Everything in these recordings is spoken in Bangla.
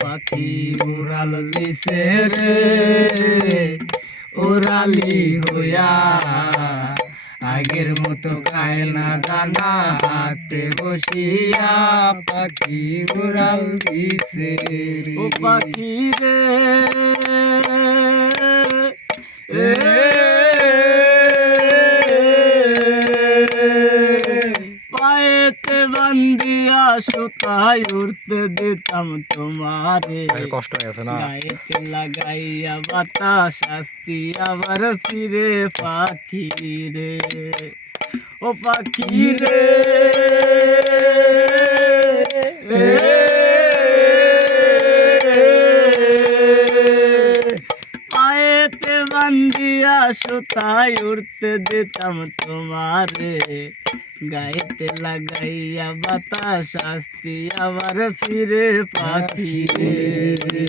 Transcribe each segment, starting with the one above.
পাখি উড়াল দিছে রে উড়ালি হইয়া, আগের মতো খায় না দানা হাতে বসিয়া, পাখি উড়াল দিছে রে। ও পাখি রে পায়েতে বান্ধিয়া সুতায় উড়তে দিতাম তোমারে, কষ্ট হয়েছে না, গায়েতে লাগাইয়া বাতাস শাস্তি আবার ফিরে পাখি রে। ও পাখি রে পায়েতে বান্ধিয়া সুতায় উড়তে দিতাম তোমারে, গায়েতে লাগাইয়া বাতাস শাস্তি আবার ফিরে পাখি রে।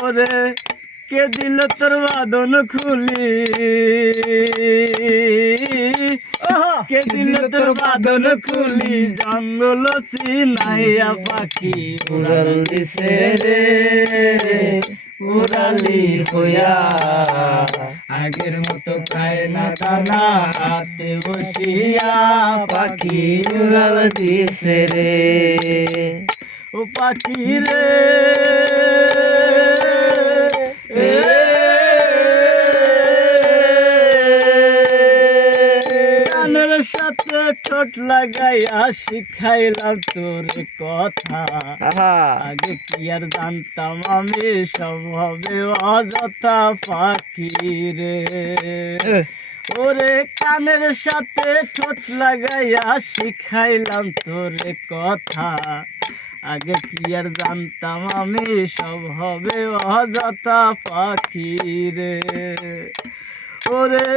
ওরে কে দিল তোর বাঁধন খুলি, কে দিল তোর বাঁধন খুলি, জঙ্গল চিনাইয়া পাখি উড়াল দিছে রে উড়ালি হইয়া, আগের মতো খায় না দানা হাতে বসিয়া, পাখি উড়াল দিছে রে। ও পাখি রে গানের সাথে ঠোঁট লাগাইয়া শিখাইলাম তোর কথা, আগে কি আর জানতাম আমি সব হবে অযথা পাখি রে। ওরে কানের সাথে ঠোঁট লাগাইয়া শিখাইলাম তোর কথা, আগে কি আর জানতাম আমি সব হবে অযথা পাখি রে। ওরে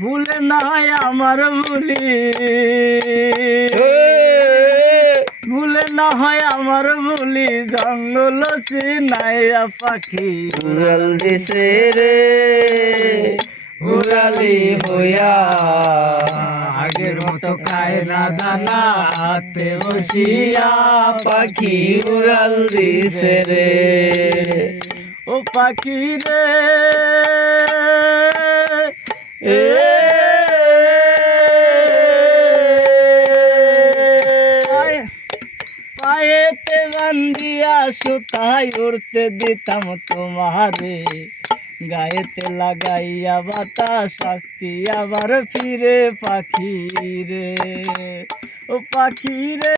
ভুলে নাই আমার ভুলি, ভুলে না হয় আমার ভুলি, জঙ্গল চিনাইয়া পাখি উড়াল দিছে রে উড়ালি হইয়া, আগের মতো খায় না দানা হাতে বসিয়া, পাখি উড়াল দিছে রে। ও পাখি রে পায়েতে বান্ধিয়া সুতায় উড়তে দিতাম তোমারে, গায়েতে লাগাইয়া বাতাস শাস্তি আবার ফিরে পাখি রে। ও পাখি রে।